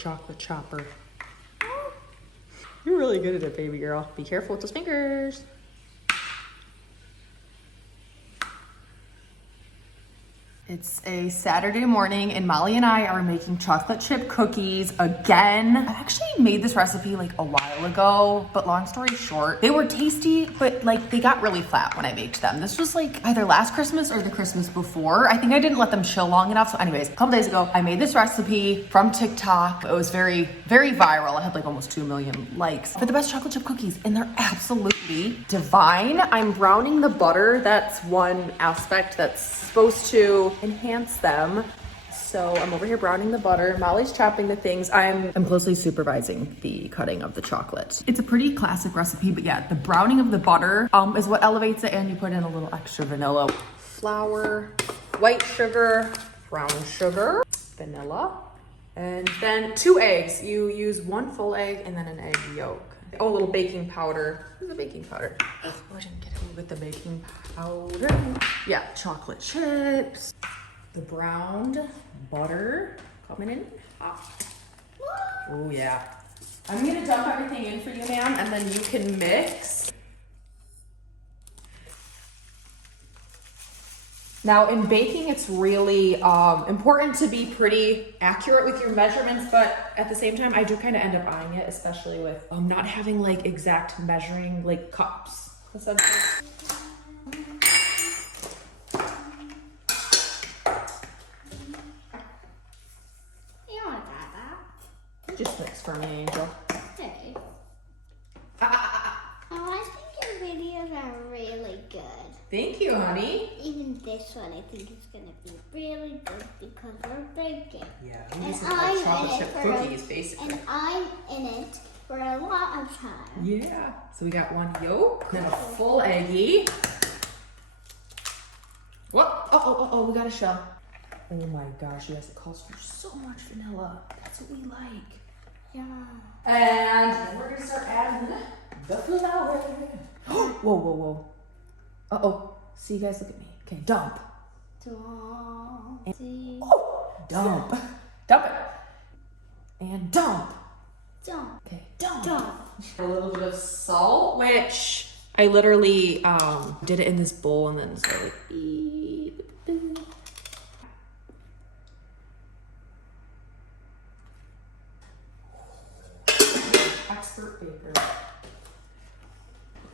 chocolate chopper. You're really good at it, baby girl. Be careful with those fingers. It's a Saturday morning and Molly and I are making chocolate chip cookies again. I actually made this recipe like a while ago, but long story short, they were tasty, but like they got really flat when I baked them. This was like either last Christmas or the Christmas before. I think I didn't let them chill long enough. So anyways, a couple days ago, I made this recipe from TikTok. It was very, very viral. I had like almost 2 million likes for the best chocolate chip cookies, and they're absolutely divine. I'm browning the butter. That's one aspect that's supposed to enhance them. So I'm over here browning the butter. Molly's chopping the things. I'm closely supervising the cutting of the chocolate. It's a pretty classic recipe, but yeah, the browning of the butter is what elevates it, and you put in a little extra vanilla. Flour, white sugar, brown sugar, vanilla, and then 2 eggs. You use 1 full egg and then an egg yolk. Oh, a little baking powder. Where's the baking powder? Oh, I didn't get it with the baking powder. Yeah, chocolate chips. The browned butter coming in hot. Oh yeah. I'm gonna dump everything in for you, ma'am, and then you can mix. Now in baking, it's really important to be pretty accurate with your measurements, but at the same time, I do kind of end up eyeing it, especially with not having like exact measuring like cups, essentially. You don't got that. Just mix for me, Angel. Hey. I think your videos are really good. Thank you, honey. Even this one, I think it's gonna be really good because we're baking. Yeah, this is like chocolate chip cookies, basically. And I'm in it for a lot of time. Yeah. So we got 1 yolk and a full eggy. What? Oh, we got a shell. Oh my gosh, you guys, it calls for so much vanilla. That's what we like. Yeah. And then we're gonna start adding the flour. Whoa. Uh-oh. See, you guys, look at me. Okay, dump. Dump. Dump it. And dump. Dump. Okay, dump. Dump. A little bit of salt, which I literally did it in this bowl and then started like, expert baker.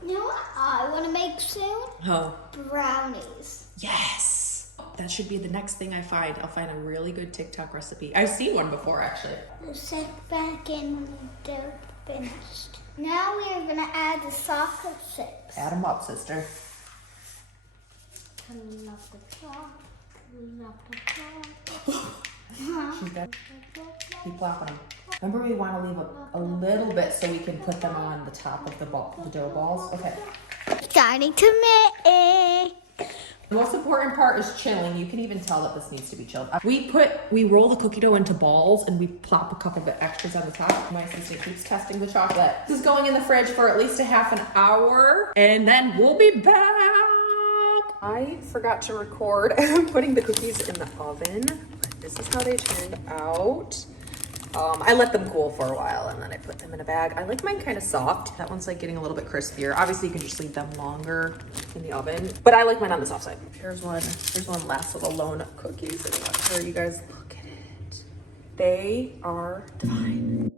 You know what I want to make soon? Oh. Brownies. Yes. That should be the next thing I find. I'll find a really good TikTok recipe. I've seen one before, actually. Sit back and they're finished. Now we are going to add the chocolate chips. Add them up, sister. I love the chocolate. Love the chocolate. She's got. Keep flopping them. Remember, we want to leave a little bit so we can put them on the top of the dough balls. Okay. Starting to mix. The most important part is chilling. You can even tell that this needs to be chilled. We roll the cookie dough into balls and we plop a couple of extras on the top. My assistant keeps testing the chocolate. This is going in the fridge for at least a half an hour and then we'll be back. I forgot to record putting the cookies in the oven, but this is how they turned out. I let them cool for a while and then I put them in a bag. I like mine kind of soft. That one's like getting a little bit crispier. Obviously you can just leave them longer in the oven, but I like mine on the soft side. Here's one last little lone cookie sitting up here. You guys look at it. They are divine.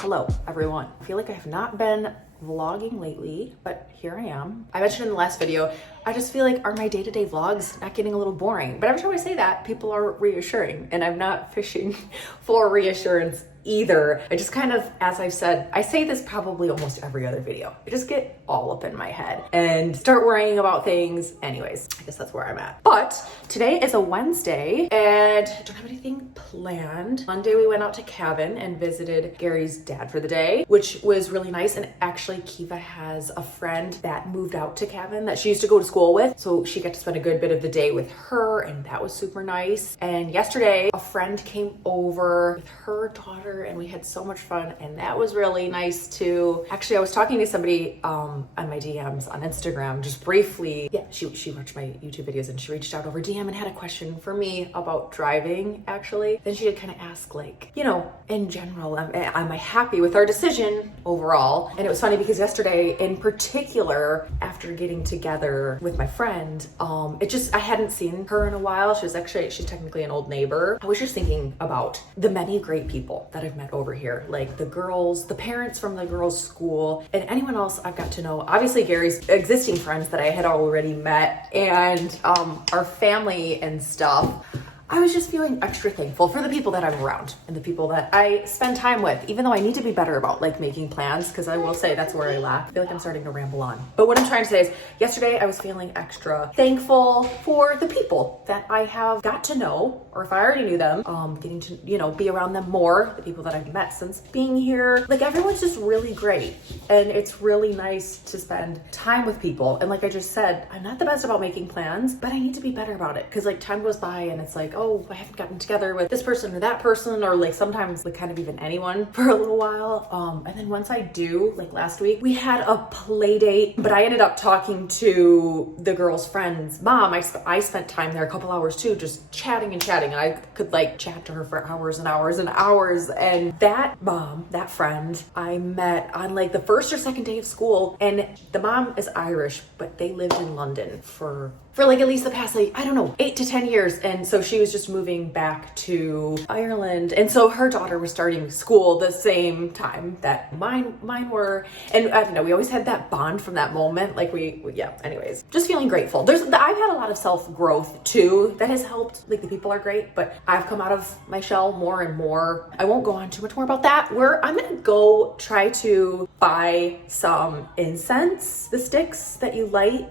Hello, everyone. I feel like I have not been vlogging lately, but here I am. I mentioned in the last video, I just feel like, are my day-to-day vlogs not getting a little boring? But every time I say that, people are reassuring, and I'm not fishing for reassurance either. I just kind of, as I've said, I say this probably almost every other video. I just get all up in my head and start worrying about things. Anyways, I guess that's where I'm at. But today is a Wednesday and I don't have anything planned. Monday we went out to Cabin and visited Gary's dad for the day, which was really nice. And actually Kiva has a friend that moved out to Cabin that she used to go to school with. So she got to spend a good bit of the day with her and that was super nice. And yesterday a friend came over with her daughter and we had so much fun and that was really nice too. Actually, I was talking to somebody on my DMs on Instagram just briefly. Yeah, she watched my YouTube videos and she reached out over DM and had a question for me about driving actually. Then she did kind of ask like, you know, in general, am I happy with our decision overall? And it was funny because yesterday in particular, after getting together with my friend, I hadn't seen her in a while. She's technically an old neighbor. I was just thinking about the many great people that I've met over here, like the girls, the parents from the girls' school, and anyone else I've got to know. Obviously Gary's existing friends that I had already met and our family and stuff. I was just feeling extra thankful for the people that I'm around and the people that I spend time with, even though I need to be better about like making plans, because I will say that's where I lack. I feel like I'm starting to ramble on. But what I'm trying to say is yesterday I was feeling extra thankful for the people that I have got to know, or if I already knew them, getting to, you know, be around them more, the people that I've met since being here. Like everyone's just really great. And it's really nice to spend time with people. And like I just said, I'm not the best about making plans, but I need to be better about it. Cause like time goes by and it's like, oh, I haven't gotten together with this person or that person, or like sometimes like kind of even anyone for a little while. And then once I do, like last week, we had a play date, but I ended up talking to the girl's friend's mom. I spent time there a couple hours too, just chatting and chatting. And I could like chat to her for hours and hours and hours. And that mom, that friend, I met on like the first or second day of school. And the mom is Irish, but they lived in London for like at least the past, like, I don't know, 8 to 10 years. And so she was just moving back to Ireland. And so her daughter was starting school the same time that mine were. And I don't know, we always had that bond from that moment. Like anyways, just feeling grateful. I've had a lot of self-growth too that has helped. Like the people are great, but I've come out of my shell more and more. I won't go on too much more about that. I'm gonna go try to buy some incense, the sticks that you light,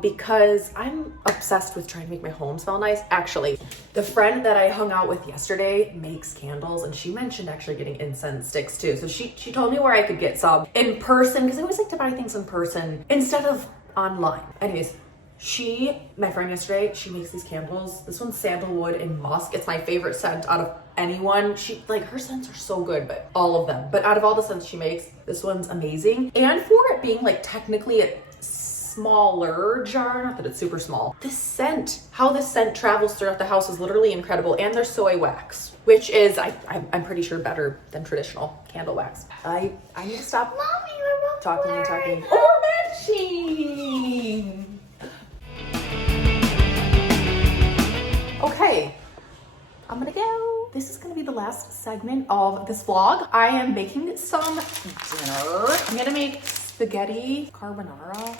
because I'm obsessed with trying to make my home smell nice. Actually, the friend that I hung out with yesterday makes candles and she mentioned actually getting incense sticks too. So she told me where I could get some in person, because I always like to buy things in person instead of online. Anyways, my friend yesterday, she makes these candles. This one's sandalwood and musk. It's my favorite scent out of anyone. Her scents are so good, but all of them. But out of all the scents she makes, this one's amazing. And for it being like technically a smaller jar, not that it's super small, how this scent travels throughout the house is literally incredible. And there's soy wax, which is, I'm pretty sure better than traditional candle wax. I need to stop talking and talking. Oh, matching! Okay, I'm gonna go. This is gonna be the last segment of this vlog. I am making some dinner. I'm gonna make spaghetti carbonara.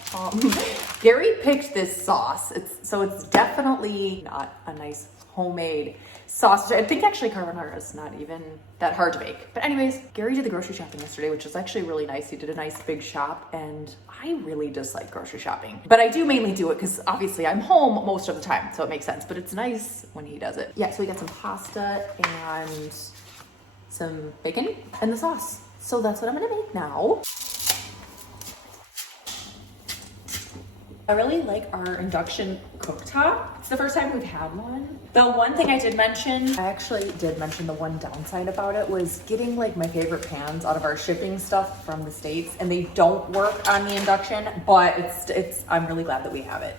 Gary picked this sauce. So it's definitely not a nice homemade sausage. I think actually carbonara is not even that hard to make. But anyways, Gary did the grocery shopping yesterday, which was actually really nice. He did a nice big shop and I really dislike grocery shopping. But I do mainly do it because obviously I'm home most of the time, so it makes sense. But it's nice when he does it. Yeah, so we got some pasta and some bacon and the sauce. So that's what I'm gonna make now. I really like our induction cooktop. It's the first time we've had one. The one thing I actually did mention the one downside about it was getting like my favorite pans out of our shipping stuff from the States, and they don't work on the induction, but I'm really glad that we have it.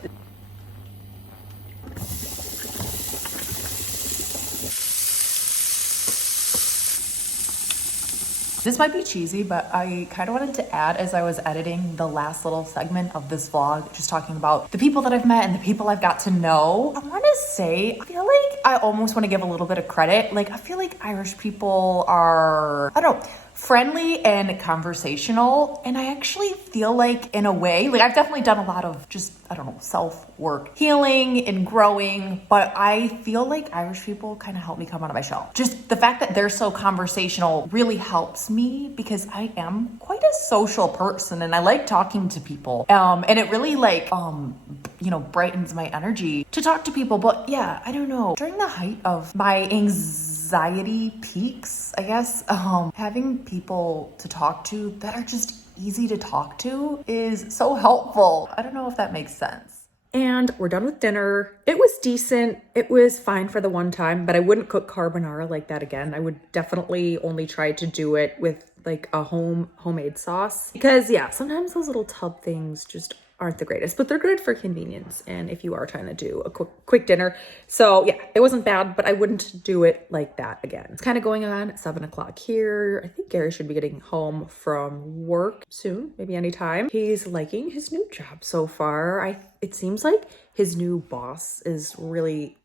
This might be cheesy, but I kind of wanted to add as I was editing the last little segment of this vlog, just talking about the people that I've met and the people I've got to know. I want to say, I feel like I almost want to give a little bit of credit. Like, I feel like Irish people are I don't know, friendly and conversational. And I actually feel like, in a way, like I've definitely done a lot of just, I don't know, self-work, healing and growing, but I feel like Irish people kind of help me come out of my shell. Just the fact that they're so conversational really helps me because I am quite a social person and I like talking to people. And it really like, you know, brightens my energy to talk to people. But yeah, I don't know, during the height of my anxiety peaks, I guess, having people to talk to that are just easy to talk to is so helpful. I don't know if that makes sense. And we're done with dinner. It was decent. It was fine for the one time, but I wouldn't cook carbonara like that again. I would definitely only try to do it with like a homemade sauce because yeah, sometimes those little tub things just aren't the greatest, but they're good for convenience and if you are trying to do a quick dinner. So yeah, it wasn't bad, but I wouldn't do it like that again. It's kind of going on at 7 o'clock here. I think Gary should be getting home from work soon, maybe anytime. He's liking his new job so far. It seems like his new boss is really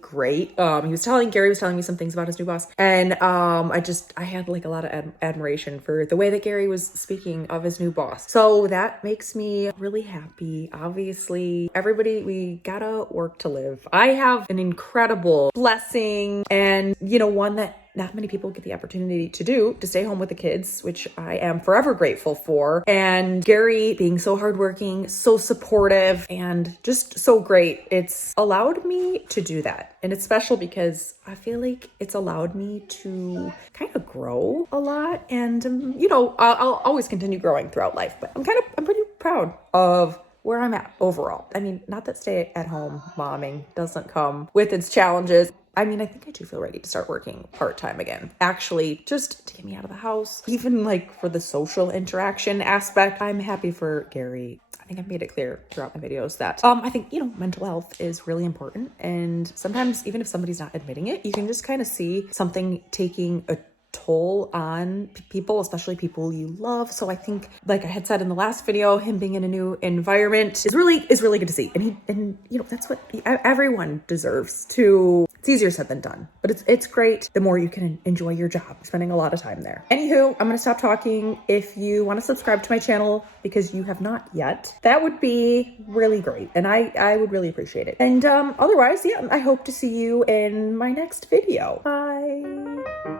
great. Gary was telling me some things about his new boss, and I had like a lot of admiration for the way that Gary was speaking of his new boss. So that makes me really happy. Obviously, everybody, we gotta work to live. I have an incredible blessing, and you know, one that not many people get the opportunity to do, to stay home with the kids, which I am forever grateful for. And Gary being so hardworking, so supportive, and just so great. It's allowed me to do that. And it's special because I feel like it's allowed me to kind of grow a lot. And, you know, I'll always continue growing throughout life, but I'm pretty proud of where I'm at overall. I mean, not that stay at home momming doesn't come with its challenges. I mean, I think I do feel ready to start working part-time again. Actually, just to get me out of the house, even like for the social interaction aspect. I'm happy for Gary. I think I've made it clear throughout my videos that I think, you know, mental health is really important. And sometimes even if somebody's not admitting it, you can just kind of see something taking a toll on people, especially people you love. So I think, like I had said in the last video, him being in a new environment is really good to see. And you know, that's what everyone deserves to. It's easier said than done, but it's great the more you can enjoy your job, spending a lot of time there. Anywho, I'm gonna stop talking. If you want to subscribe to my channel because you have not yet, that would be really great, and I would really appreciate it. And otherwise, yeah, I hope to see you in my next video. Bye.